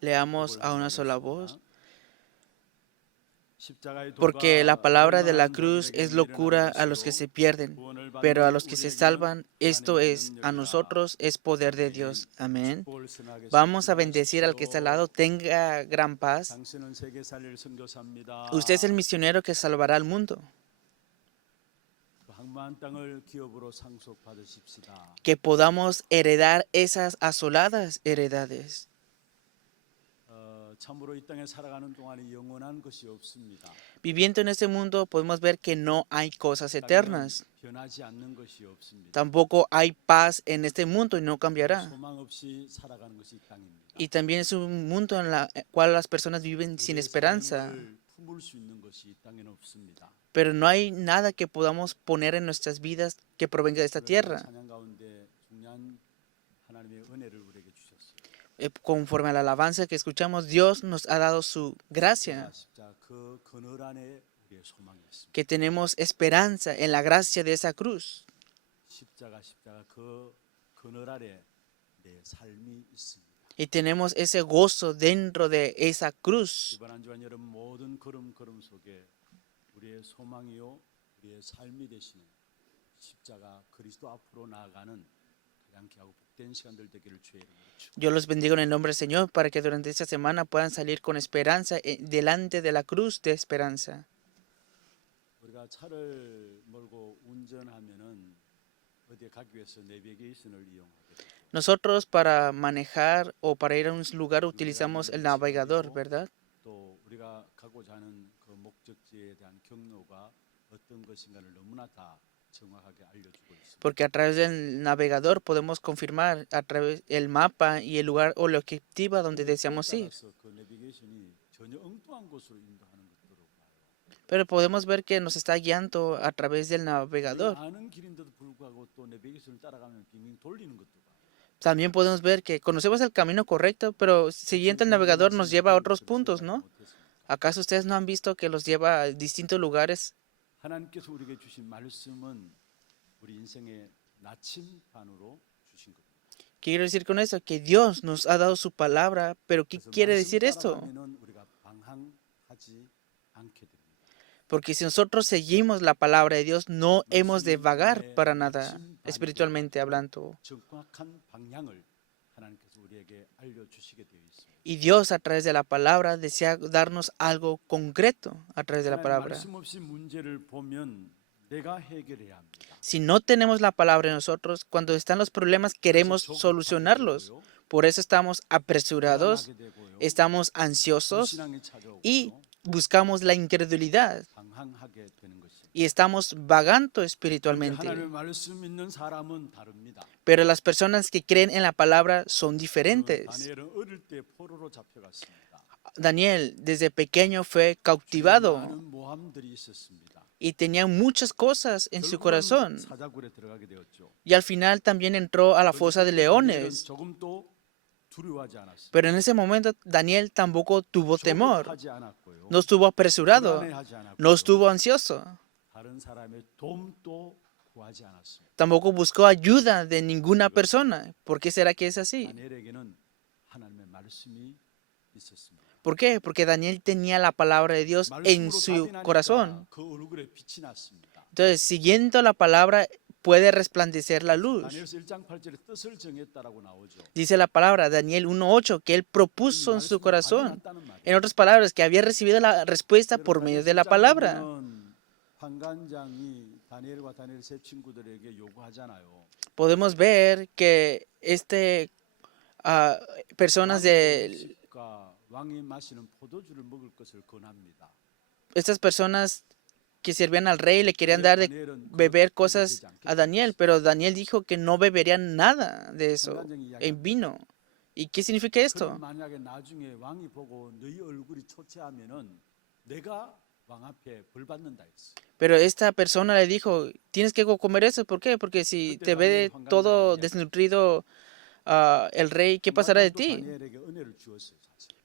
Leamos a una sola voz. Porque la palabra de la cruz es locura a los que se pierden, pero a los que se salvan, esto es, a nosotros es poder de Dios. Amén. Vamos a bendecir al que está al lado. Tenga gran paz. Usted es el misionero que salvará al mundo. Que podamos heredar esas asoladas heredades. Viviendo en este mundo podemos ver que no hay cosas eternas. Tampoco hay paz en este mundo y no cambiará. Y también es un mundo en el cual las personas viven sin esperanza. Pero no hay nada que podamos poner en nuestras vidas que provenga de esta tierra. Conforme a la alabanza que escuchamos, Dios nos ha dado su gracia. Que tenemos esperanza en la gracia de esa cruz. Y tenemos ese gozo dentro de esa cruz. Yo los bendigo en el nombre del Señor para que durante esta semana puedan salir con esperanza delante de la cruz de esperanza. Nosotros para manejar o para ir a un lugar utilizamos el navegador, ¿verdad? Porque a través del navegador podemos confirmar a través del mapa y el lugar o la objetiva donde deseamos ir. Pero podemos ver que nos está guiando a través del navegador. También podemos ver que conocemos el camino correcto, pero siguiendo el navegador nos lleva a otros puntos, ¿no? ¿Acaso ustedes no han visto que los lleva a distintos lugares? ¿Qué quiero decir con eso? Que Dios nos ha dado su palabra, pero ¿qué quiere decir esto? Porque si nosotros seguimos la palabra de Dios, no hemos de vagar para nada, espiritualmente hablando. Y Dios a través de la palabra desea darnos algo concreto a través de la palabra. Si no tenemos la palabra en nosotros, cuando están los problemas queremos solucionarlos. Por eso estamos apresurados, estamos ansiosos y buscamos la incredulidad. Y estamos vagando espiritualmente. Pero las personas que creen en la palabra son diferentes. Daniel desde pequeño fue cautivado y tenía muchas cosas en su corazón. Y al final también entró a la fosa de leones. Pero en ese momento Daniel tampoco tuvo temor. No estuvo apresurado. No estuvo ansioso. Tampoco buscó ayuda de ninguna persona. ¿Por qué será que es así? ¿Por qué? Porque Daniel tenía la palabra de Dios en su corazón. Entonces, siguiendo la palabra, puede resplandecer la luz. Dice la palabra, Daniel 1:8, que él propuso en su corazón. En otras palabras, que había recibido la respuesta por medio de la palabra. Podemos ver que personas de estas personas que servían al rey le querían dar de beber cosas a Daniel, pero Daniel dijo que no beberían nada de eso en vino. ¿Y qué significa esto? Pero esta persona le dijo, tienes que comer eso. ¿Por qué? Porque si te ve todo desnutrido el rey, ¿qué pasará de ti?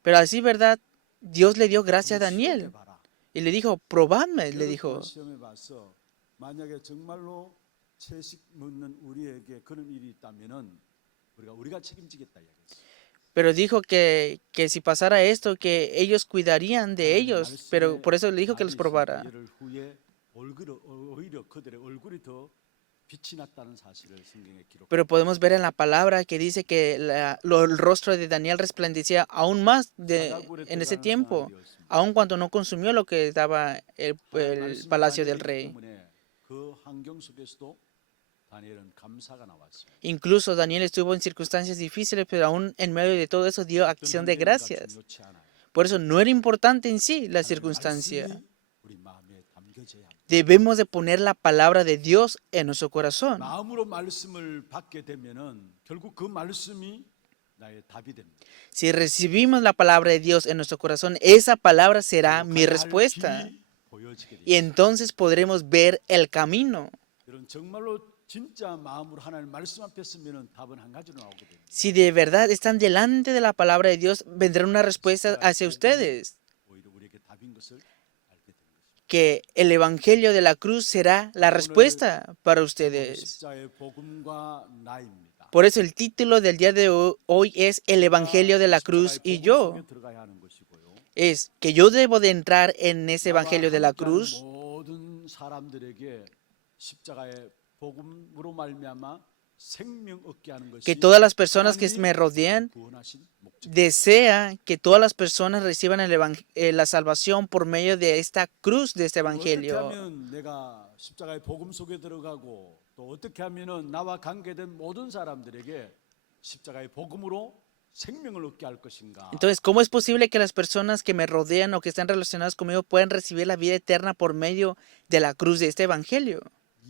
Pero así, ¿verdad? Dios le dio gracia a Daniel. Y le dijo, probadme, le dijo. Pero dijo que si pasara esto, que ellos cuidarían de 하나님 ellos. Pero 말씀에 por eso le dijo que los 답이 있으니까 probara. 열흘 후에 오히려 그들의 얼굴이 더 빛이 났다는 사실을 성경에 Pero 기록합니다. podemos ver en la palabra que dice que el rostro de Daniel resplandecía aún más 사자굴에 en ese 들어가는 상황이 tiempo, 되었습니다. aun cuando no consumió lo que daba 하나님 el 말씀이 palacio del 다니엘이기 rey. 때문에 그 환경 속에서도 다니엘은 감사가 나왔어요. Incluso Daniel estuvo en circunstancias difíciles, pero aún en medio de todo eso dio 어떤 acción de 환경인가 gracias. 중요치 않아요. Por eso no era importante en sí la 하나님의 circunstancia. 말씀이 우리 마음에 담겨져야 합니다. Debemos de poner la palabra de Dios en nuestro corazón. 마음으로 말씀을 받게 되면은 결국 그 말씀이 나의 답이 됩니다. Si recibimos la palabra de Dios en nuestro corazón, esa palabra será mi 가야 할 respuesta. 길이 보여지게 Y 됩니다. entonces podremos ver el camino. 여러분 정말로 진짜 마음으로 하나님 말씀 앞에 서면은 답은 한 가지로 나오게 됩니다. Si de verdad están delante de la palabra de Dios, vendrá una respuesta hacia ustedes. 오히려 우리에게 답인 것을 알게 되는 것입니다. Que el evangelio de la cruz será la respuesta para ustedes. 십자의 복음과 나입니다. Por eso el título del día de hoy es El evangelio de la cruz y yo. 십자가의 복음 속에 들어가야 하는 것이고요. Es que yo debo de entrar en ese 나와 evangelio de la 함께하는 cruz. 모든 사람들에게 십자가의 복음으로 말미암아 생명 얻게 하는 것이 Que todas las personas que me 하나님이 rodean 구원하신 목적. desea que todas las personas reciban la salvación por medio de esta cruz, de este 어떻게 evangelio. 하면 내가 십자가의 복음 속에 들어가고 또 어떻게 하면은 나와 관계된 모든 사람들에게 십자가의 복음으로 생명을 얻게 할 것인가? Entonces, ¿cómo es posible que las personas que me rodean o que están relacionadas conmigo puedan recibir la vida eterna por medio de la cruz de este evangelio?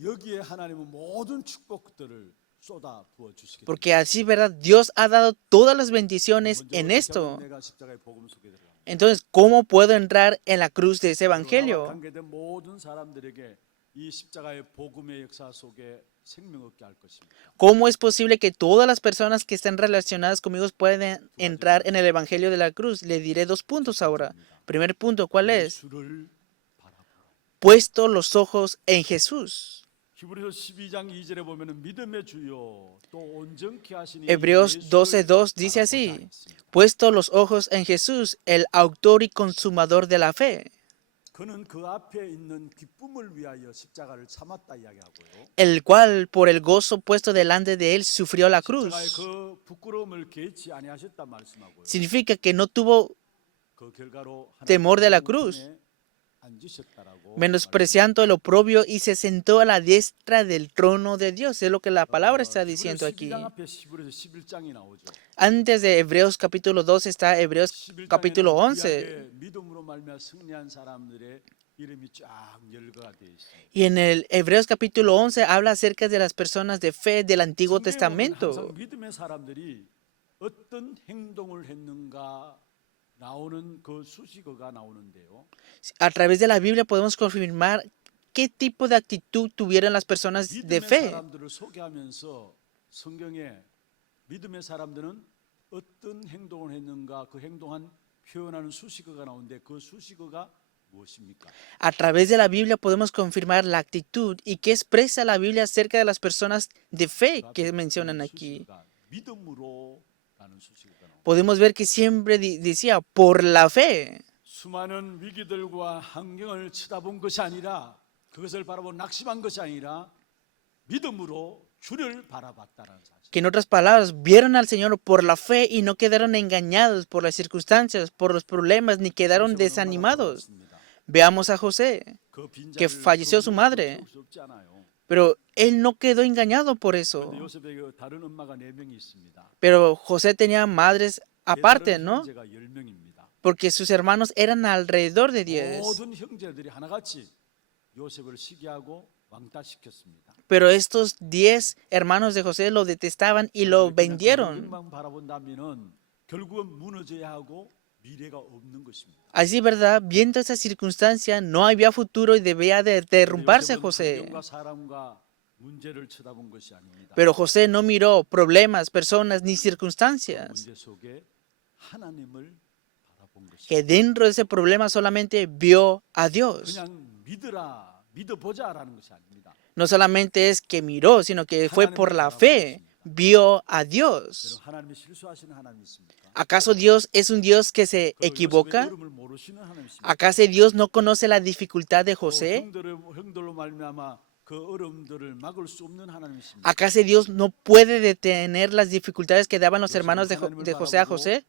여기에 하나님은 모든 축복들을 쏟아 부어 주시게 됩니다. Porque así, ¿verdad? Dios ha dado todas las bendiciones 먼저 en 어떻게 esto. 하면 내가 십자가의 복음 속에 들어가? Entonces, ¿cómo puedo entrar en la cruz de ese 나와 evangelio? 관계된 모든 사람들에게 이 십자가의 복음의 역사 속에 생명 얻게 할 것입니다. ¿Cómo es posible que todas las personas que estén relacionadas conmigo puedan entrar en el evangelio de la cruz? Le diré 2 puntos ahora. Primer punto, ¿cuál es? 예수를 바라보라. Puesto los ojos en Jesús. 히브리서 12장 2절에 보면은 믿음의 주요 또 온전케 하시니 Hebreos 예수를 12:2 dice 바라보자 así: 했습니다. Puesto los ojos en Jesús, el autor y consumador de la fe, 그는 그 앞에 있는 기쁨을 위하여 십자가를 참았다 이야기하고요. el cual por el gozo puesto delante de él sufrió la 십자가의 cruz. 그 부끄러움을 개치 아니하셨다 말씀하고요. Significa que no tuvo 그 결과로 temor de la 하나님의 cruz, 우편에 앉으셨다라고 menospreciando el oprobio y se sentó a la diestra del trono de Dios. Es lo que la palabra está diciendo aquí. 12장 앞에 히브리서 11장이 나오죠. Antes de Hebreos capítulo 2 está Hebreos 11장에는 capítulo 11. 구약의 믿음으로 말미암아 승리한 사람들의 이름이 쫙 열거가 되어 있습니다. Y en el Hebreos capítulo 11 habla acerca de las personas de fe del Antiguo 성경에 보면 Testamento. 항상 믿음의 사람들이 어떤 행동을 했는가 나오는 그 수식어가 나오는데요. A través de la Biblia podemos confirmar qué tipo de actitud tuvieron las personas de 믿음의 fe. 사람들을 소개하면서 성경에 믿음의 사람들은 어떤 행동을 했는가 그 행동한 표현하는 수식어가 나오는데 그 수식어가 무엇입니까? A través de la Biblia podemos confirmar la actitud y qué expresa la Biblia acerca de las personas de fe 그 que 앞에 mencionan 있는 aquí. 수식어가 믿음으로라는 수식어가 나옵니다. Podemos ver que siempre decía por la fe. 수많은 위기들과 환경을 쳐다본 것이 아니라 그것을 바라보고 낙심한 것이 아니라 믿음으로 주를 바라봤다는 사실. Que en otras palabras, vieron al Señor por la fe y no quedaron engañados por las circunstancias, por los problemas, ni quedaron desanimados. Veamos a José, 그 빈자를 que falleció su madre. 채울 수 없지 않아요. pero él no quedó engañado por eso. 그런데 요셉에게 다른 엄마가 4명이 있습니다. Pero José tenía madres aparte, 배달은 ¿no? 형제가 10명입니다. Porque sus hermanos eran alrededor de 10. 모든 형제들이 하나같이 요셉을 시기하고 왕따시켰습니다. Pero estos 10 hermanos de José lo detestaban y lo vendieron. 만 바라본다면은 결국은 무너져야 하고 미래가 없는 것입니다. Así, ¿verdad? Viendo esa circunstancia, no había futuro y debía de derrumbarse José. 환경과 사람과 문제를 쳐다본 것이 아닙니다. Pero José no miró problemas, personas ni circunstancias. 문제 속에 하나님을 바라본 것입니다. Que dentro de ese problema solamente vio a Dios. 그냥 믿어보자라는 것이 아닙니다. No solamente es que miró, sino que fue por la fe, vio a 여러분 Dios. 하나님이 실수하시는 하나님이십니까? ¿Acaso Dios es un Dios que se 그 요셉의 equivoca? 어려움을 모르시는 하나님이십니까? ¿Acaso Dios no conoce la dificultad de 또 José? 형들로 말미암아 그 어려움들을 막을 수 없는 하나님이십니까? ¿Acaso Dios no puede detener las dificultades que daban los hermanos 하나님을 de José a 바라보고 José?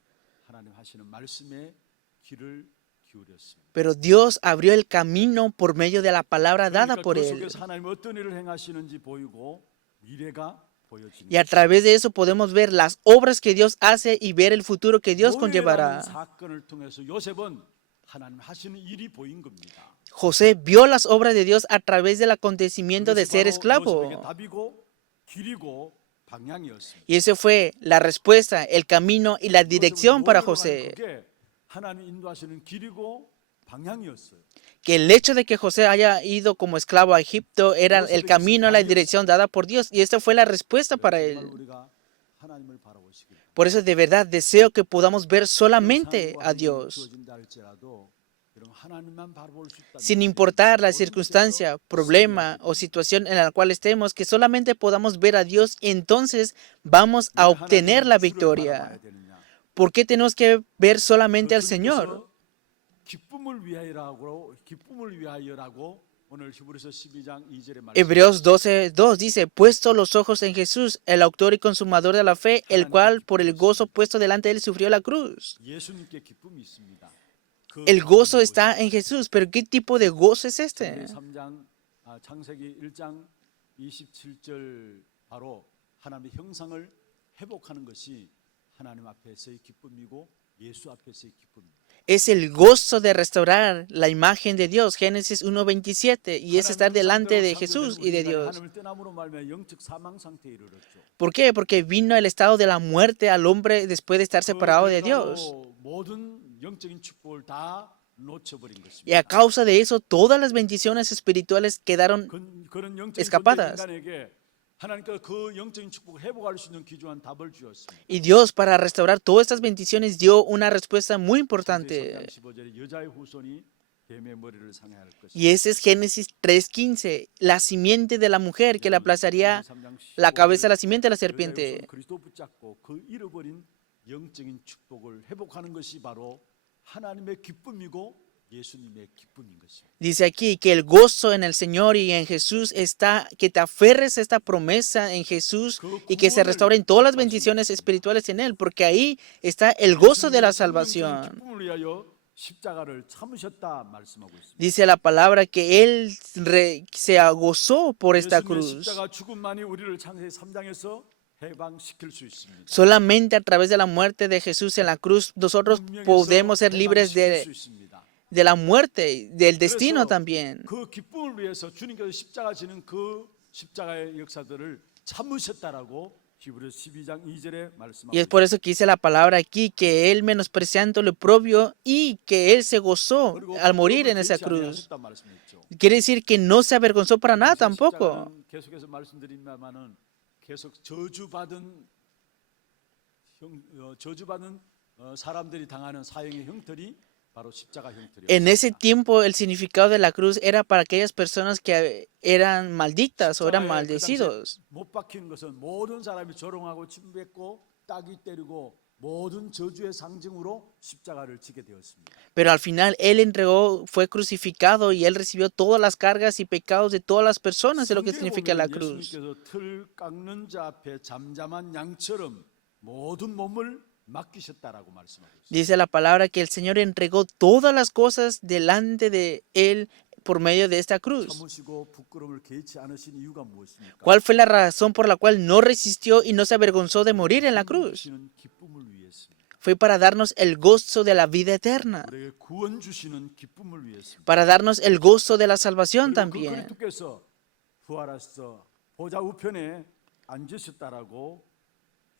하나님 하시는 말씀에 귀를 기울였습니다. Pero Dios abrió el camino por medio de la palabra dada 그러니까 por 그 él. 속에서 하나님 어떤 일을 행하시는지 보이고 미래가 보여지는 Y a través de eso podemos ver las obras que Dios hace y ver el futuro que Dios 노예라는 conllevará. 사건을 통해서 요셉은 하나님 하시는 일이 보인 겁니다. José vio las obras de Dios a través del acontecimiento de 그것이 ser 바로 esclavo. 요셉에게 답이고 길이고 방향이었습니다. Y ese fue la respuesta, el camino y la dirección para José. 그게 하나님 인도하시는 길이고 방향이었어요. Que el hecho de que José haya ido como esclavo a Egipto era el camino, la dirección dada por Dios. Y esta fue la respuesta para 정말 él. 우리가 하나님을 바라보시길 Por eso de verdad deseo que podamos ver solamente a Dios. 주어진다 할지라도 여러분 하나님만 바라볼 수 있다면 Sin importar la 모든 circunstancia, 문제에서 problema o situación en la cual estemos, que solamente podamos ver a Dios, entonces vamos a 왜 obtener la 하나님 주를 victoria. 바라봐야 되느냐? ¿Por qué tenemos que ver solamente 그 al Señor? 주님께서 기쁨을 위하여라고 오늘 히브리서 12장 2절에 말씀. Hebreos 12:2 dice, puesto los ojos en Jesús, el autor y consumador de la fe, el cual por el gozo puesto delante de él sufrió la cruz. 예수님께 기쁨이 있습니다. 그 El gozo 기쁨이 está 무엇입니까? en Jesús, pero ¿qué tipo de gozo es este? 창세기 1장 27절 바로 하나님의 형상을 회복하는 것이 하나님 앞에서의 기쁨이고 예수 앞에서의 기쁨입니다. Es el gozo de restaurar la imagen de Dios, Génesis 1:27, y es estar delante de Jesús y de Dios. 하나님을 떠남으로 말미암아 영적 사망 상태에 이르렀죠. ¿Por qué? Porque vino el estado de la muerte al hombre después de estar separado de Dios. 모든 영적인 축복을 다 놓쳐버린 것입니다. Y a causa de eso, todas las bendiciones espirituales quedaron 그런 영적인 escapadas. 인간에게 하나님께서 그 영적인 축복을 회복할 수 있는 귀중한 답을 주었습니다. Y Dios, para restaurar todas estas bendiciones, dio una respuesta muy importante. 15절에 여자의 후손이 뱀의 머리를 상해할 것이다. Y ese es Génesis 3:15, la simiente de la mujer que le aplazaría la cabeza a la simiente de la serpiente. 그리스도 붙잡고 그 잃어버린 영적인 축복을 회복하는 것이 바로 하나님의 기쁨이고 예수님의 기쁨인 것입니다. Dice aquí que el gozo en el Señor y en Jesús está, que te aferres a esta promesa en Jesús y que se restauren todas las bendiciones espirituales en Él, porque ahí está el gozo de la salvación. 기쁨을 위하여 십자가를 참으셨다 말씀하고 있습니다. Dice la palabra que Él se gozó por esta 예수님의 cruz. 십자가 죽음만이 우리를 창세기 3장에서 해방시킬 수 있습니다. Solamente a través de la muerte de Jesús en la cruz nosotros podemos ser libres 해방시킬 수 있습니다. de la muerte, del destino también. 그 기쁨을 위해서 주님께서 십자가 지는 그 십자가의 역사들을 참으셨다라고 히브리서 12장 2절에 말씀하고 Y es por eso que dice la palabra aquí que Él menospreciando lo propio y que Él se gozó al morir en esa cruz. Quiere decir que no se avergonzó para nada tampoco. 계속해서 말씀드립니다만은 계속 저주받은 사람들이 당하는 사형의 형틀이 바로 십자가 형틀이었습니다. En ese tiempo el significado de la cruz era para aquellas personas que eran malditas o eran maldecidos. 못 박힌 것은 모든 사람이 조롱하고 침뱉고 따귀 때리고 모든 저주의 상징으로 십자가를 지게 되었습니다. Pero al final Él entregó, fue crucificado y Él recibió todas las cargas y pecados de todas las personas de lo que significa la cruz. 예수님께서 틀 깎는 자 앞에 잠잠한 양처럼 모든 몸을 맡기셨다라고 말씀하고 있습니다. Dice la palabra que el Señor entregó todas las cosas delante de Él por medio de esta cruz. 참으시고 부끄러움을 개의치 않으신 이유가 무엇입니까? ¿Cuál fue la razón por la cual no resistió y no se avergonzó de morir en la cruz? 주시는 기쁨을 위해서입니다. Fue para darnos el gozo de la vida eterna, 우리에게 구원 주시는 기쁨을 위해서입니다. para darnos el gozo de la salvación 그리고 그 también. 그리스도께서 부활하셔서 보좌 우편에 앉으셨다라고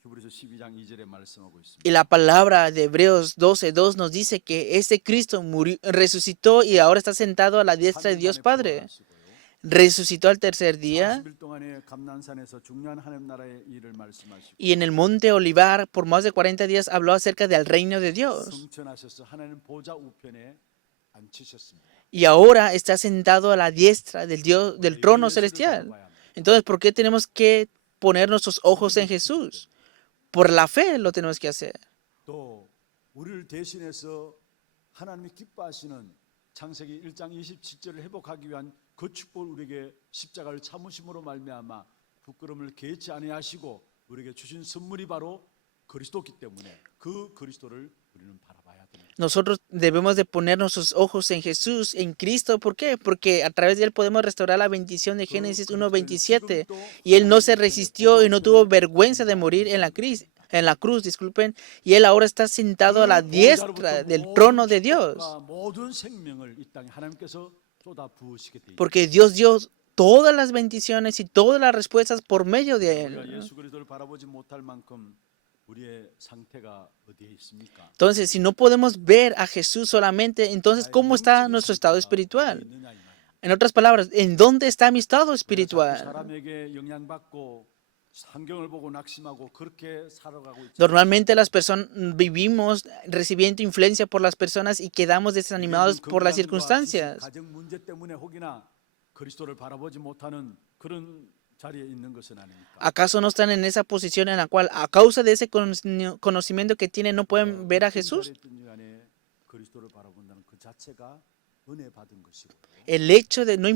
히브리서 12장 2절에 말씀하고 있습니다. Y la palabra de Hebreos 12:2 nos dice que este Cristo murió, resucitó y ahora está sentado a la diestra de Dios Padre. Resucitó al tercer día 40일 동안에 감난산에서 중요한 하나님 나라의 일을 말씀하시고 y en el monte Olivar por más de 40 días habló acerca del reino de Dios. 승천하셔서 하나님 보좌 우편에 앉히셨습니다. Y ahora está sentado a la diestra del Dios, del trono celestial. Entonces, ¿por qué tenemos que poner nuestros ojos en Jesús. Por la fe lo tenemos que hacer. 또 우리를 대신해서 하나님이 기뻐하시는 창세기 1장 27절을 회복하기 위한 그 축복을 우리에게 십자가를 참으심으로 말미암아 부끄러움을 개의치 아니하시고 우리에게 주신 선물이 바로 그리스도이기 때문에 그 그리스도를 우리는 바라봐야 됩니다. Nosotros debemos de poner nuestros ojos en Jesús, en Cristo. ¿Por qué? Porque a través de Él podemos restaurar la bendición de Génesis 1:27. Y Él no se resistió y no tuvo vergüenza de morir en la cruz, disculpen. Y Él ahora está sentado a la diestra del trono de Dios. 모든 생명을 이 땅에 하나님께서 쏟아 부으시게 돼 있습니다. Porque Dios dio todas las bendiciones y todas las respuestas por medio de 우리가 Él. 예수 그리스도를 바라보지 못할 만큼 우리의 상태가 어디에 있습니까? Entonces, si no podemos ver a Jesús solamente, entonces, ¿cómo está nuestro estado espiritual? En otras palabras, ¿en dónde está mi estado 자꾸 espiritual? 사람에게 영향받고 환경을 보고 낙심하고 그렇게 살아가고 있죠. Normalmente las personas vivimos recibiendo influencia por las personas y quedamos desanimados por las circunstancias. 가정 문제 때문에 혹이나 그리스도를 바라보지 못하는 그런 자리에 있는 것은 아닙니까? ¿Acaso no están en esa posición en la cual, a causa de ese conocimiento que tienen, no pueden ver a Jesús? 어떤 자리에 있든지 간에 그리스도를 바라본다는 그 자체가 은혜 받은 것이고. El hecho de, no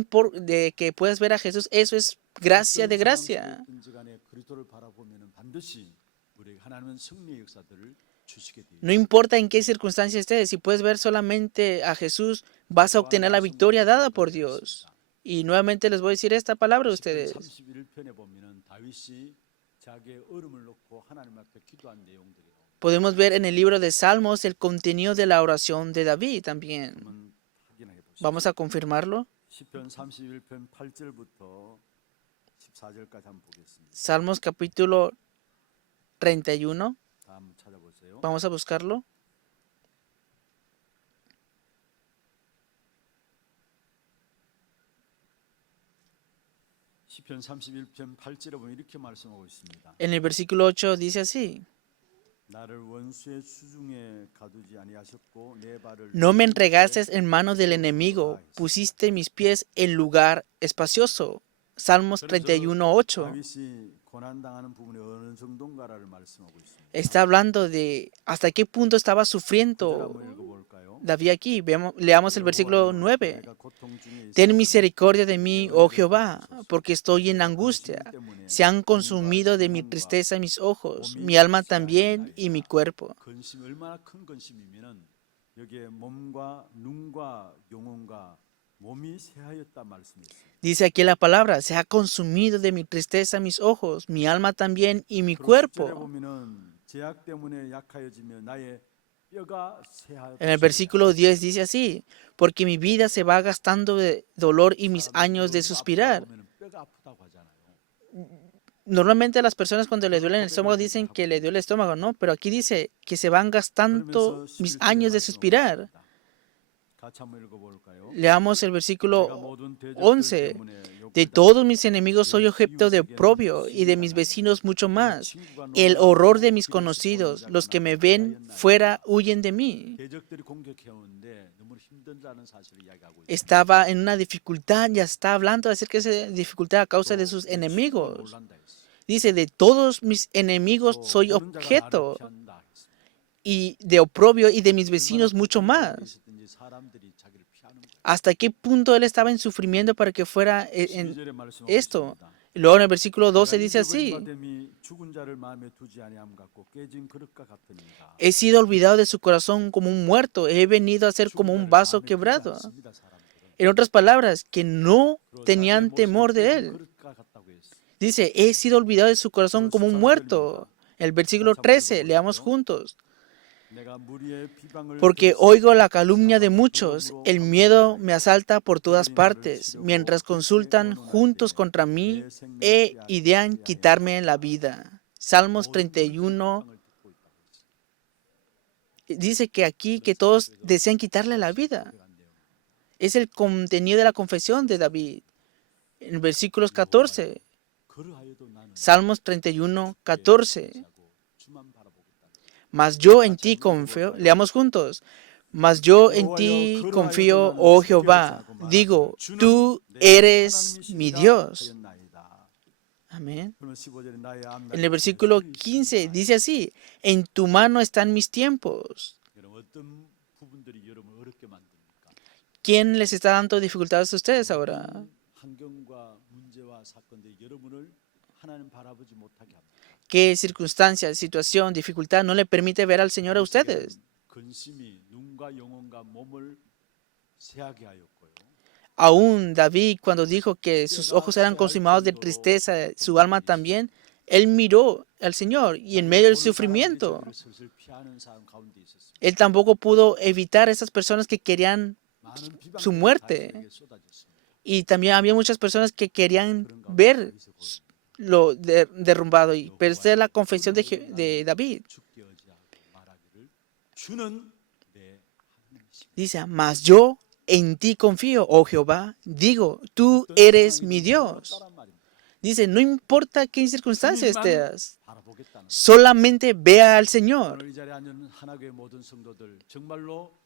de que puedas ver a Jesús, eso es gracia de 어떤 gracia. 상황 속에 있든지 간에 그리스도를 바라보면은 반드시 우리에게 하나님은 승리의 역사들을 주시게 돼요. No importa en qué circunstancia estés, si puedes ver solamente a Jesús, vas a obtener la victoria dada por Dios. Y nuevamente les voy a decir esta palabra a ustedes. 31편에 보면은 다윗이 자기의 얼음을 놓고 하나님 앞에 기도한 내용들이에요. Podemos ver en el libro de Salmos el contenido de la oración de David también. 한번 확인해 보시죠. Vamos a confirmarlo. 시편 31편 8절부터 14절까지 한번 보겠습니다. Salmos capítulo 31. 다 한번 찾아보세요. Vamos a buscarlo. 시편 31편 8절에 보면 이렇게 말씀하고 있습니다. En el versículo 8 dice así: 나를 원수의 수중에 가두지 아니하셨고 내 발을 No me entregases en mano del enemigo, pusiste mis pies en lugar espacioso. Salmos 31:8. 다윗이 고난 당하는 부분이 어느 정도인가를 말씀하고 있습니다. Está hablando de hasta qué punto estaba 그대로 sufriendo 한번 읽어볼까요? David aquí. Leamos el versículo 9. 내가 고통 중에 Ten misericordia de mí, oh Jehová, porque estoy en angustia. Se han consumido de mi tristeza mis ojos, mi alma también y mi cuerpo. 근심이 얼마나 큰 근심이면은 여기에 몸과 눈과 영혼과 몸이 새하였다 말씀했어요. Dice aquí la palabra, se ha consumido de mi tristeza mis ojos, mi alma también y mi 그리고 10절에 cuerpo. 보면은 제약 때문에 약하여지며 나의 뼈가 새하였다. En el versículo 10 dice así, porque mi vida se va gastando de dolor y mis años de suspirar. 뼈가 아프다고 하잖아요. Normalmente las personas cuando les duele el estómago dicen que le duele el estómago, ¿no? Pero aquí dice que se van gastando 그러면서 mis 11절에 años de 말씀하고 suspirar. 있습니다. 같이 한번 읽어볼까요? Leamos el 내가 versículo 모든 대적들 11. 때문에 De 욕을 todos mis enemigos soy objeto de oprobio y de mis vecinos mucho más. El horror de mis conocidos, los que me ven fuera, huyen de mí. 대적들이 공격해오는데 너무 힘든다는 사실을 이야기하고 있습니다. Estaba en una dificultad, ya está hablando acerca de esa dificultad a causa de sus enemigos. 놀란다 했어요. Dice, de todos mis enemigos soy 보는 자가 나를 objeto 피한다 했어요. y de oprobio y de mis vecinos mucho más. 있었든지 사람들이 자기를 피하는 거예요. ¿Hasta qué punto él estaba en sufrimiento para que fuera en 12절에 말씀하고 esto? 있습니다. Y luego en el versículo 12 내가 dice 인격을 así: 받음이 죽은 자를 마음에 두지 아니함 같고 깨진 그릇과 같으니까. He sido olvidado de su corazón como un muerto, he venido a ser como un vaso quebrado. En otras palabras, que no tenían temor de él. Dice, he sido olvidado de su corazón como un muerto. El versículo 13, leamos juntos. Porque oigo la calumnia de muchos, el miedo me asalta por todas partes, mientras consultan juntos contra mí e idean quitarme la vida. Salmos 31 dice que aquí que todos desean quitarle la vida. Es el contenido de la confesión de David. En versículos 14, Salmos 31, 14. Mas yo en ti confío, leamos juntos. Mas yo en ti confío, oh Jehová. Digo, tú eres mi Dios. Amén. 그러면 15절에 나의 En el versículo 15 dice así, en tu mano están mis tiempos. 여러분 어떤 부분들이 여러분을 어렵게 만듭니까? ¿Quién les está dando dificultades a ustedes ahora? 어떤 환경과 문제와 사건들이 여러분을 하나님 바라보지 못하게 합니다. ¿Qué circunstancia, situación, dificultad no le permite ver al Señor a ustedes? 근심이 눈과 영혼과 몸을 새하게 하였고요. Aún David, cuando dijo que sus ojos eran consumados de tristeza, su alma también, él miró al Señor y en medio del sufrimiento, 자기를 슬슬 피하는 상황 가운데 있었습니다. él tampoco pudo evitar a esas personas que querían 많은 비방이 su muerte. 다윗에게 쏟아졌습니다. Y también había muchas personas que querían 그런 가운데 ver 다윗의 고백, lo derrumbado. Pero esta es la confesión de David. 죽게 의지하고 말하기를 주는 내 하나님이십니다. Dice, mas yo en ti confío, oh Jehová. Digo, tú eres mi Dios. 없다란 말입니다. Dice, no importa qué circunstancia estés, 바라보겠다는 거예요. solamente vea al Señor. 오늘 이 자리에 앉은 하나교회 모든 성도들 정말로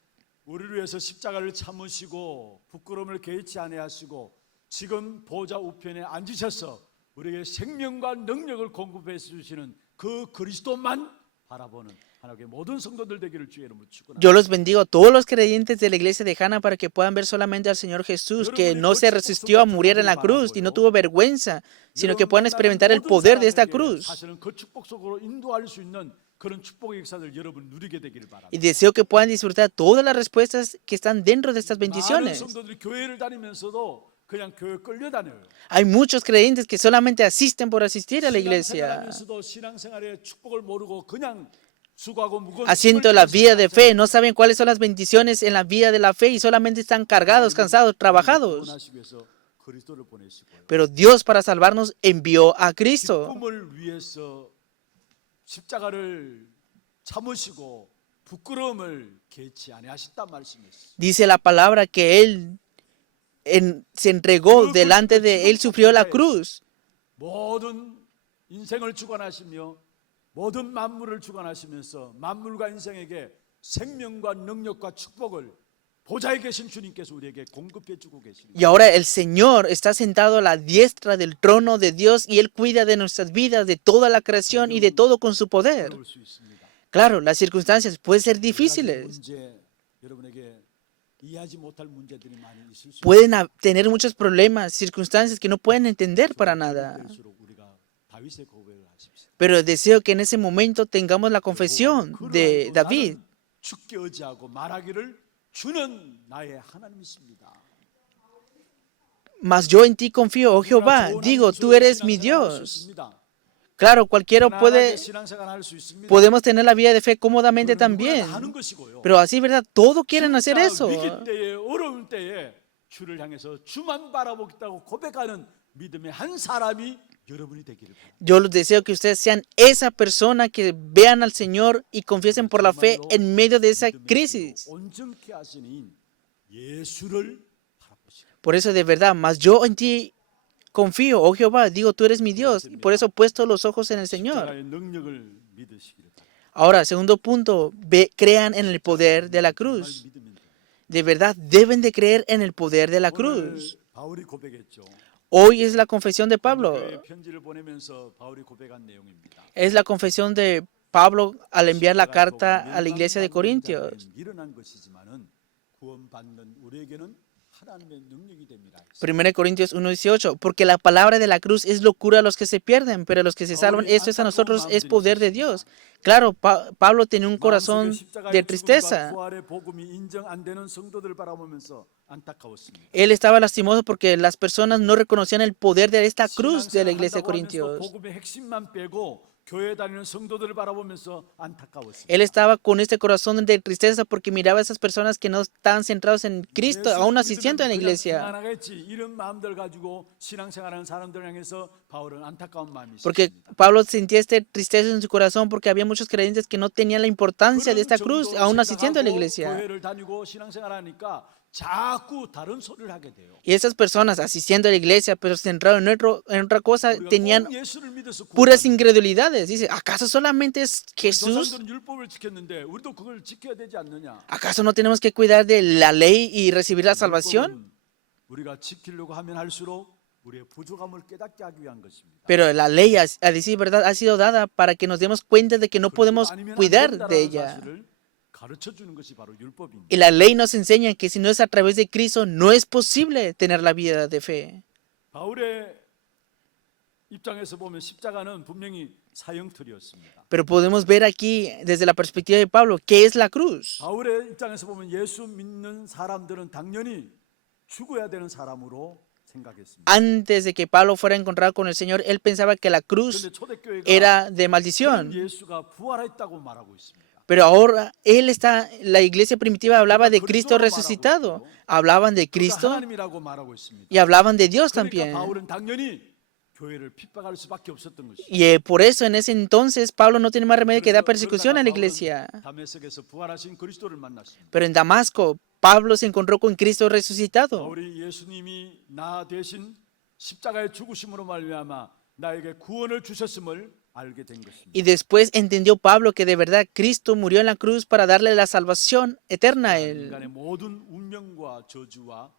우리를 위해서 십자가를 참으시고 부끄러움을 개의치 아니하시고 지금 보좌 우편에 앉으셔서 우리에게 생명과 능력을 공급해 주시는 그 그리스도만 바라보는 하나교회 모든 성도들 되기를 주의 이름으로 축원합니다. Yo los bendigo a todos los creyentes de la iglesia de Hannah para que puedan ver solamente al Señor Jesús, que no se resistió a morir en la cruz y no tuvo vergüenza, sino que puedan experimentar el poder de esta cruz. 사실은 그 축복 속으로 인도할 수 있는 그런 축복의 역사를 여러분 누리게 되기를 바랍니다. Y deseo que puedan disfrutar todas las respuestas que están dentro de estas 많은 bendiciones. 성도들이 교회를 다니면서도 그냥 교회 끌려다녀요. Hay muchos creyentes que solamente asisten por asistir a la iglesia, 신앙생활하면서도 신앙생활의 축복을 모르고 그냥 수고하고 무거운 haciendo la vida de fe, no saben cuáles son las bendiciones en la vida de la fe y solamente están cargados, cansados, trabajados. 구원하시기 위해서 그리스도를 보내시고요. Pero Dios para salvarnos envió a Cristo. 기쁨을 위해서 십자가를 참으시고 부끄러움을 개치 아니하셨단 말씀이었어요. Dice la palabra que Él se entregó delante de Él, sufrió la cruz. 모든 인생을 주관하시며 모든 만물을 주관하시면서 만물과 인생에게 생명과 능력과 축복을 보좌에 계신 주님께서 우리에게 공급해 주고 계십니다. Y ahora el Señor está sentado a la diestra del trono de Dios y Él cuida de nuestras vidas, de toda la creación y de todo con su poder. 어려울 수 있습니다. Claro, las circunstancias pueden ser 여러 가지 difíciles. 문제, 여러분에게 이해하지 못할 문제들이 많이 있을 수 Pueden tener muchos problemas, circunstancias que no pueden entender para nada. 있을수록 우리가 다윗의 고백을 하십시오. Pero deseo que en ese momento tengamos la confesión de David. 나는 죽게 의지하고 말하기를 주는 나의 하나님이십니다. Mas yo en ti confío, oh Jehová. Digo, tú eres mi Dios. Claro, cualquiera podemos tener la vida de fe cómodamente también. Pero así, ¿verdad? Todos quieren hacer eso. 위기 때에 어려운 때에 주를 향해서 주만 바라보겠다고 고백하는 믿음의 한 사람이 여러분이 되기를 바랍니다. Yo les deseo que ustedes sean esa persona que vean al Señor y confiesen por la fe en medio de esa crisis. 온전케 하시는 예수를 바라보시고 Por eso, de verdad, mas yo en ti confío, oh Jehová. Digo, tú eres mi Dios. Y por eso he puesto los ojos en el Señor. 십자가의 능력을 믿으시기를 바랍니다. Ahora, segundo punto, crean en el poder de la 정말 cruz. 믿으면 돼요. De verdad, deben de creer en el poder de la 오늘 cruz. 바울이 고백했죠. Hoy es la confesión de Pablo. 교회에 편지를 보내면서 바울이 고백한 내용입니다. Es la confesión de Pablo al enviar la carta a la iglesia de Corintios. 일어난 것이지만은 구원받는 우리에게는 하나님의 능력이 됩니다. 1 Corintios 1:18, porque la palabra de la cruz es locura a los que se pierden, pero a los que se salvan, esto es a nosotros, es poder de Dios. Claro, Pablo tenía un corazón de tristeza. 부활의 복음이 인정 안 되는 성도들을 바라보면서 안타까웠습니다. Él estaba lastimoso porque las personas no reconocían el poder de esta cruz de la iglesia de 신앙생활 한다고 하면서 Corintios. 복음의 핵심만 빼고 교회 다니는 성도들을 바라보면서 안타까웠습니다. Él estaba con este corazón de tristeza porque miraba a esas personas que no estaban centrados en Cristo, aún asistiendo en la iglesia. 편안하겠지 이런 마음들 가지고 신앙생활하는 사람들 향해서 바울은 안타까운 마음이 Porque 있습니다. Pablo sentía esta tristeza en su corazón porque había muchos creyentes que no tenían la importancia de esta cruz, aún asistiendo a la iglesia. 교회를 다니고 신앙생활하니까 자꾸 다른 소리를 하게 돼요. Y esas personas asistiendo a la iglesia, pero centrados en otra cosa, 우리가 tenían 꼭 예수를 믿어서 puras 구원받는 incredulidades. Dice, ¿acaso solamente es 저 Jesús? 사람들은 율법을 지켰는데 우리도 그걸 지켜야 되지 않느냐? ¿Acaso no tenemos que cuidar de la ley y recibir la salvación? 율법은 우리가 지키려고 하면 할수록 우리의 부족함을 깨닫게 하기 위한 것입니다. Pero la ley, a decir verdad, ha sido dada para que nos demos cuenta de que no 그리스도가 podemos 아니면 안 cuidar de 된다라는 ella. 사실을 가르쳐 주는 것이 바로 율법입니다. Y la ley nos enseña que si no es a través de Cristo, no es posible tener la vida de fe. 바울의 입장에서 보면 십자가는 분명히 사형틀이었습니다. Pero podemos ver aquí, desde la perspectiva de Pablo, qué es la cruz. 바울의 입장에서 보면 예수 믿는 사람들은 당연히 죽어야 되는 사람으로 생각했습니다. Antes de que Pablo fuera a encontrar con el Señor, él pensaba que la cruz 그런데 초대교회가 era de 그런 maldición. 예수가 부활했다고 말하고 있습니다. Pero ahora la iglesia primitiva hablaba de Cristo resucitado. Hablaban de 그러니까 Cristo 하나님이라고 말하고 있습니다. y hablaban de Dios 그러니까 también. 바울은 당연히 교회를 핍박할 수밖에 없었던 것이죠. Y por eso en ese entonces Pablo no tiene más remedio que dar persecución a la iglesia. 다메섹에서 부활하신 그리스도를 만났습니다. Pero en Damasco, Pablo se encontró con Cristo resucitado. 바울이 예수님이 나 대신 십자가의 죽으심으로 말미암아 나에게 구원을 주셨음을 알게 된 것입니다. Y después entendió Pablo que de verdad Cristo murió en la cruz para darle la salvación eterna a él. 인간의 모든 운명과 저주와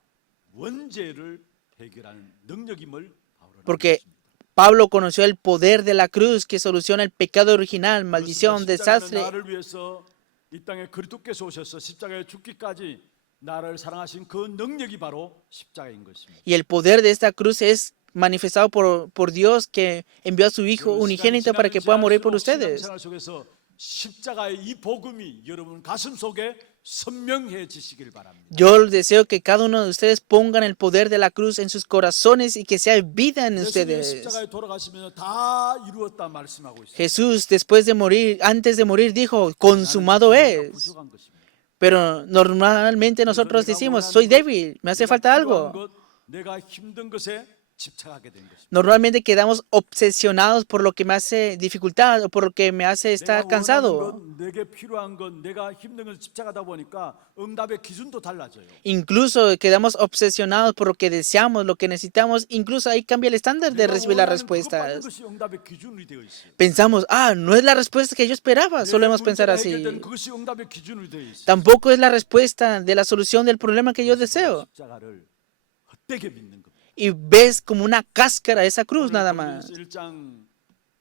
원죄를 해결하는 능력임을 바울은 Porque 알았습니다. Pablo conoció el poder de la cruz que soluciona el pecado original, maldición, 십자가는 desastre. 나를 위해서 이 땅에 그리스도께서 오셔서 십자가에 죽기까지 나를 사랑하신 그 능력이 바로 십자가인 것입니다. Y el poder de esta cruz es manifestado por Dios que envió a su Hijo unigénito para que pueda morir por ustedes. 신앙생활 속에서 십자가의 이 복음이 여러분 가슴 속에 선명해지시길 바랍니다. Yo deseo que cada uno de ustedes pongan el poder de la cruz en sus corazones y que sea vida en 예수님이 ustedes. 십자가에 돌아가시면서 다 이루었다 말씀하고 있습니다. Jesús, después de morir, antes de morir, dijo, consumado 나는 es. 부족한 것입니다. Pero normalmente nosotros decimos, soy débil, me hace falta algo. 내가 힘든 것에 집착하게 된 것입니다. Normalmente quedamos obsesionados por lo que me hace dificultad o por lo que me hace estar 내가 원하는 cansado. 것, 내게 필요한 것, 내가 힘든 것 집착하다 보니까 응답의 기준도 달라져요. Incluso quedamos obsesionados por lo que deseamos, lo que necesitamos. Incluso ahí cambia el estándar de 내가 recibir las 원하는 그것 받는 respuestas. 것이 응답의 기준이 되어 있어요. Pensamos, no es la respuesta que yo esperaba. Solemos pensar 문제가 así. 해결된 그것이 응답의 기준이 되어 있어요. Tampoco es la respuesta de la solución del problema que yo deseo. 십자가를 헛되게 믿는 겁니다. Y ves como una cáscara esa cruz 오늘 nada 고린도서 más. 1장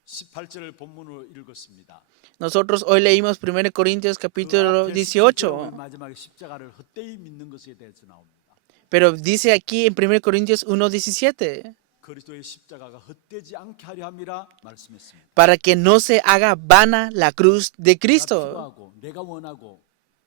18절을 본문으로 읽었습니다. Nosotros hoy leímos 1 Corintios capítulo 18. 마지막에 십자가를 헛되이 믿는 것에 대해서 나옵니다. Pero dice aquí en 1 Corintios 1:17. 그리스도의 십자가가 헛되지 않게 하려 함이라 말씀했습니다. Para que no se haga vana la cruz de 내가 Cristo. 필요하고 내가 원하고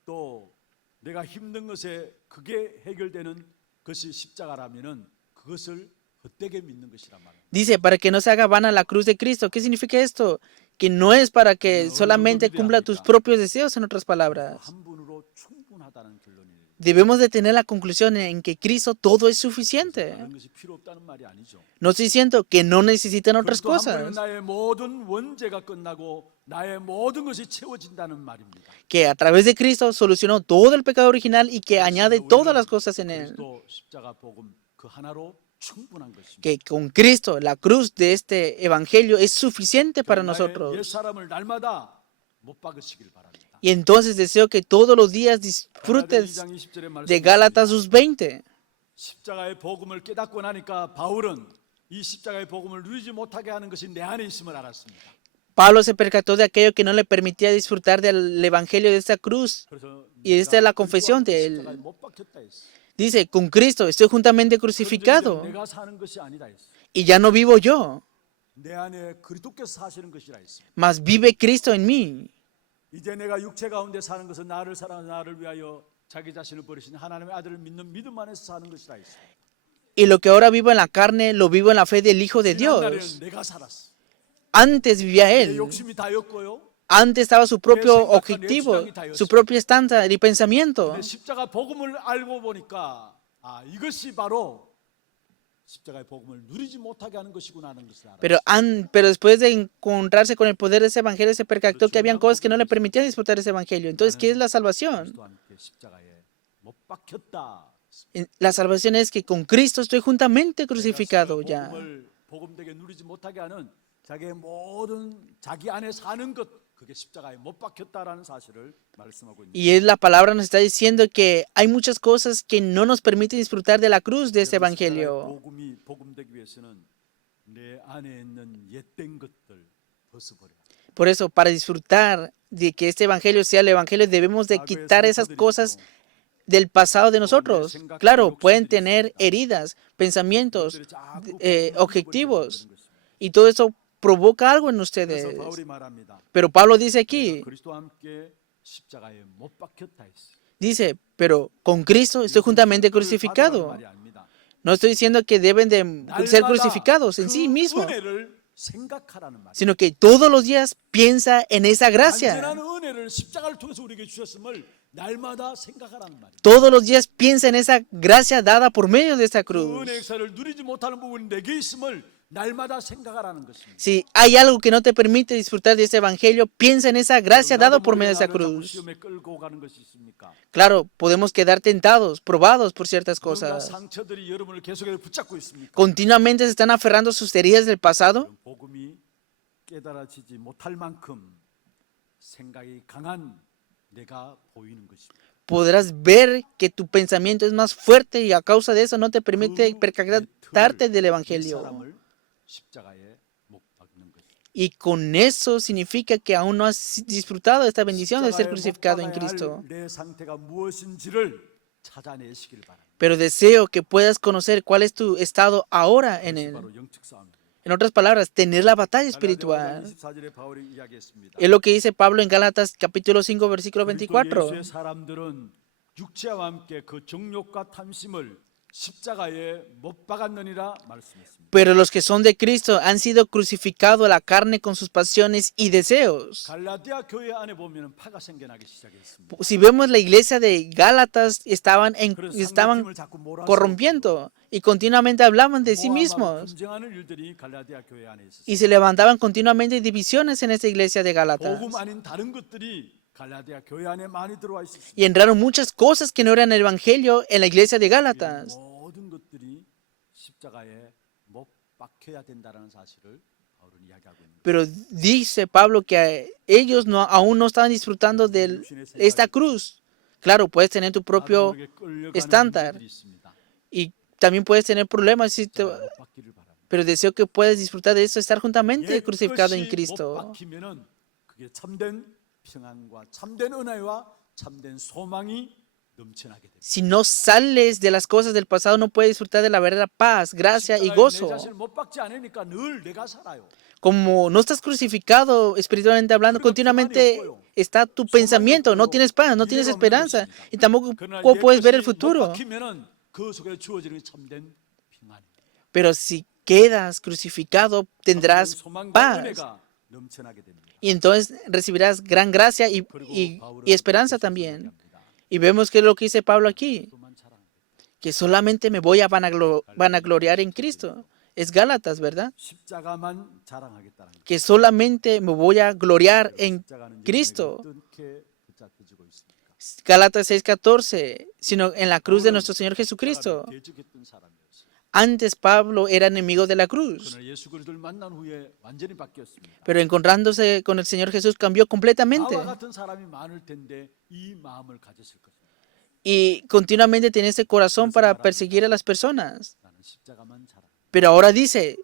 또 내가 힘든 것에 그게 해결되는 것이 십자가라면은 그것을 헛되게 믿는 것이란 말입니다. Dice, para que no se haga vana la cruz de Cristo. ¿Qué significa esto? Que no es para que solamente cumpla tus propios deseos, en otras palabras. 한 분으로 충분하다는 결론이 Debemos de tener la conclusión en que Cristo todo es suficiente. 다른 것이 필요 없다는 말이 아니죠. No estoy diciendo que no necesitan otras 그리스도 한 분이면 cosas. 나의 모든 원죄가 끝나고 나의 모든 것이 채워진다는 말입니다. Que a través de Cristo solucionó todo el pecado original y que añade todas las cosas en él. 그리스도 십자가 복음 그 하나로 충분한 것입니다. Que con Cristo, la cruz de este evangelio es suficiente para 나의 옛 nosotros. 사람을 날마다 못 박으시길 바랍니다. Y entonces deseo que todos los días disfrutes 갈라디아 2장 20절에 de Gálatas 2:20. 십자가의 복음을 깨닫고 나니까 바울은 이 십자가의 복음을 누리지 못하게 하는 것이 내 안에 있음을 알았습니다. Pablo se percató de aquello que no le permitía disfrutar del evangelio de esta cruz. 그래서 Y esta es la 내가 confesión de él. 십자가에 못 박혔다 했어. Dice, con Cristo estoy juntamente 그런데 crucificado 이제 내가 사는 것이 아니다 했어. y ya no vivo yo, 내 안에 그리스도께서 사시는 것이라 했어. mas vive Cristo en mí. 이제 내가 육체 가운데 사는 것은 나를 사랑하는 나를 위하여 자기 자신을 버리신 하나님의 아들을 믿는 믿음 안에서 사는 것이라 했어. Y lo que ahora vivo en la carne, lo vivo en la fe del Hijo de 지난 날에는 Dios. 내가 살았어. Antes vivía 내 Él. 욕심이 다였고요. Antes estaba su propio objetivo, su propia estándar y pensamiento. 근데 십자가 복음을 알고 보니까 이것이 바로 십자가의 복음을 누리지 못하게 하는 것이구나 하는 것을 알아. Pero después de encontrarse con el poder de ese evangelio, se percató que habían cosas que no le permitían disfrutar de ese evangelio. Entonces, ¿qué es la salvación? 그리스도와 함께 십자가에 못 박혔다. La salvación es que con Cristo estoy juntamente crucificado ya. 복음을 복음되게 누리지 못하게 하는 자기의 모든 자기 안에 사는 것 그게 십자가에 못 박혔다라는 사실을 말씀하고 있는 Y es la palabra nos está diciendo que hay muchas cosas que no nos permiten disfrutar de la cruz de este 여러분, 십자가의 evangelio. 복음이 복음되기 위해서는 내 안에 있는 옛된 것들 벗어버려. Por eso, para disfrutar de que este evangelio sea el evangelio, debemos de 과거의 quitar esas 상처들이 cosas 있고 del pasado de 또한 내 nosotros. 생각과 Claro, pueden 욕심들이 tener 있습니다. heridas, pensamientos, 그것들이 자꾸 복음을 잃어버리게 objetivos, 만드는 것입니다. y todo eso provoca algo en 그래서 ustedes. 바울이 말합니다. Pero Pablo dice 내가 aquí, 그리스도와 함께 십자가에 못 박혔다 했어요. dice, pero con Cristo estoy juntamente crucificado. 말이 아닙니다. No estoy diciendo que deben de ser 날마다 crucificados en 그 sí mismos, 은혜를 생각하라는 말이에요. sino que todos los días piensa en esa gracia. 완전한 은혜를 십자가를 통해서 우리에게 주셨음을 날마다 생각하라는 말이에요. Todos los días piensa en esa gracia dada por medio de esta 그 cruz. 은혜 역사를 누리지 못하는 부분이 내게 있음을 날마다 생각하라는 것입니다. Si hay algo que no te permite disfrutar de ese evangelio, piensa en esa gracia dada por medio de esa 나를 자꾸 cruz. 시험에 끌고 가는 것이 있습니까? Claro, podemos quedar tentados, probados por ciertas 누군가 cosas. 상처들이 여러분을 계속해서 붙잡고 있습니까? Continuamente se están aferrando a sus heridas del pasado. 그런 복음이 깨달아지지 못할 만큼 생각이 강한 내가 보이는 것입니다. Podrás ver que tu pensamiento es más fuerte y a causa de eso no te permite 그 percatarte del 내 evangelio. 사람을 십자가에 못 박는 것입니다. Y con eso significa que aún no has disfrutado de esta bendición de ser 십자가에 못 crucificado en 박아야 Cristo. 할 내 상태가 무엇인지를 찾아내시길 바랍니다. Pero deseo que puedas conocer cuál es tu estado ahora en 그것이 él. 바로 영적 싸움입니다. En otras palabras, tener la batalla 갈라디아 5장 espiritual. 24절에 바울이 이야기했습니다. Es lo que dice Pablo en Gálatas capítulo 5 versículo 그리스도 24. 예수의 사람들은 육체와 함께 그 정욕과 탐심을 십자가에 못 박았느니라 말씀했습니다. Pero los que son de Cristo han sido crucificados a la carne con sus pasiones y deseos. 갈라디아 교회 안에 보면 파가 생겨나기 시작했습니다. Si vemos la iglesia de Gálatas, estaban 그래서 estaban 상대팀을 자꾸 몰아세우고 corrompiendo y continuamente hablaban de sí mismos 분쟁하는 일들이 갈라디아 교회 안에 있었습니다. y se levantaban continuamente divisiones en esta iglesia de Gálatas. 복음 아닌 다른 것들이 갈라디아 교회 안에 많이 들어와 있었습니다. Y entraron muchas cosas que no eran el evangelio en la iglesia de Gálatas. 모든 것들이 십자가에 못 박혀야 된다는 사실을 바울은 이야기하고 있는 거예요. Pero dice Pablo que ellos no, aún no estaban disfrutando de esta cruz. Claro, puedes tener tu propio 나도 모르게 끌려가는 estándar 문제들이 있습니다. y también puedes tener problemas, 십자가에 못 박기를 바랍니다. pero deseo que puedas disfrutar de eso, estar juntamente crucificado en 옛것이 못 Cristo. 박히면은 그게 참된 평안과 참된 은혜와 참된 소망이 넘쳐나게 됩니다. Si no sales de las cosas del pasado, no puedes disfrutar de la verdadera paz, gracia y 십자가에 내 gozo. 자신을 못 박지 않으니까 늘 내가 살아요. Como no estás crucificado espiritualmente hablando, continuamente está tu pensamiento, no tienes paz, no tienes esperanza y tampoco 그러나 puedes ver el 옛것이 못 futuro. 박히면은 그 속에 주어지는 참된 평안입니다. Pero si quedas crucificado, tendrás 참된 소망과 paz 은혜가 넘쳐나게 됩니다. y entonces recibirás gran gracia 그리고 y 바울은 esperanza 계속 también. 이야기합니다. Y vemos que es lo que dice Pablo aquí, 그만 자랑합니다. que solamente me voy a vanagloriar en Cristo. Es Gálatas, ¿verdad? 십자가만 자랑하겠다는 거예요. Que solamente me voy a gloriar en 십자가는 Cristo. 여러분에게 어떻게 붙잡혀지고 있습니까? Gálatas 6:14, sino en la cruz de nuestro Señor Jesucristo. 십자가를 대적했던 사람이었어요. Antes Pablo era enemigo de la cruz, 그러나 예수 그리스도를 만난 후에 완전히 바뀌었습니다. pero encontrándose con el Señor Jesús cambió completamente. 나와 같은 사람이 많을 텐데 이 마음을 가졌을 것입니다. Y continuamente tiene ese corazón para perseguir a las personas. 나는 십자가만 자랑. Pero ahora dice,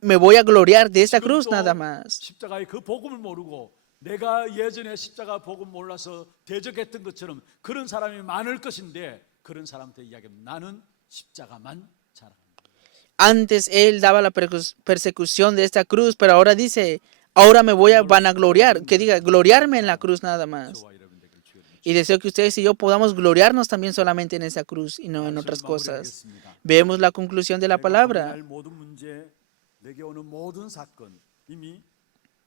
me voy a gloriar de esta cruz 지금도 nada más. 십자가의 그 복음을 모르고 내가 예전에 십자가 복음 몰라서 대적했던 것처럼 그런 사람이 많을 것인데 그런 사람한테 이야기하면 나는 십자가만 자랑합니다. Antes él daba la persecución de esta cruz, pero ahora dice, ahora me voy a vanagloriar, que diga, gloriarme en la cruz nada más. 저와 여러분들에게 주여 Y deseo que ustedes y yo podamos gloriarnos también solamente en esa cruz y no en otras cosas. Vemos la conclusión de la palabra. 모든 문제, 내게 오는 모든 사건 이미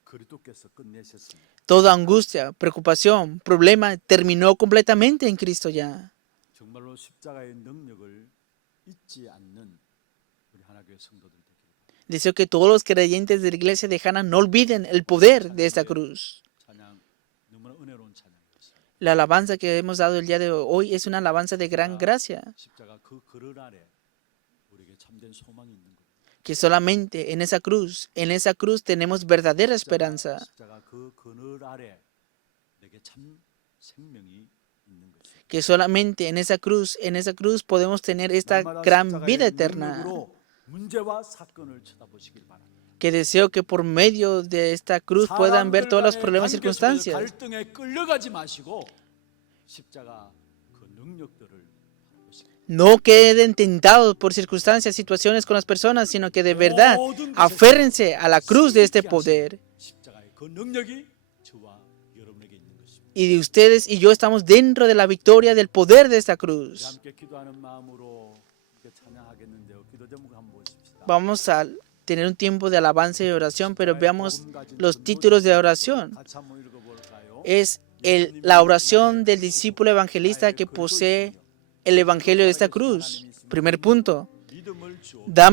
그리스도께서 끝내셨습니다. Toda angustia, preocupación, problema terminó completamente en Cristo ya. 정말로 십자가의 능력을 잊지 않는 우리 하나교회 성도들 되기를 바랍니다. Deseo que todos los creyentes de la iglesia de Hana no olviden el poder de esta cruz. 찬양 너무나 은혜로운 찬양이었습니다. La alabanza que hemos dado el día de hoy es una alabanza de gran gracia. 십자가 그 그릇 아래 우리에게 참된 소망이 있는 거예요. que solamente en esa cruz tenemos verdadera esperanza, 십자가 그 그늘 아래 내게 참 생명이 있는 것이에요. que solamente en esa cruz podemos tener esta gran 날마다 vida 십자가의 eterna, 능력으로 문제와 사건을 쳐다보시길 바랍니다. que deseo que por medio de esta cruz puedan ver todos los 사람들 problemas y 간의 관계 속에서 circunstancias. 갈등에 끌려가지 마시고 십자가 그 능력들을 보시길 No queden tentados por circunstancias, situaciones con las personas, sino que de verdad aférrense a la cruz de este poder. 십자가의 그 능력이 저와 여러분에게 있는 것입니다. Y de ustedes y yo estamos dentro de la victoria del poder de esta 우리 cruz. 함께 기도하는 마음으로 이렇게 찬양하겠는데요. 기도 제목 한번 보십시다. Vamos a tener un tiempo de alabanza y oración, pero veamos los títulos de oración. 같이 한번 읽어볼까요? Es la oración del discípulo evangelista que posee el evangelio de esta cruz. Primer punto. 믿음을 주옵소서. Dame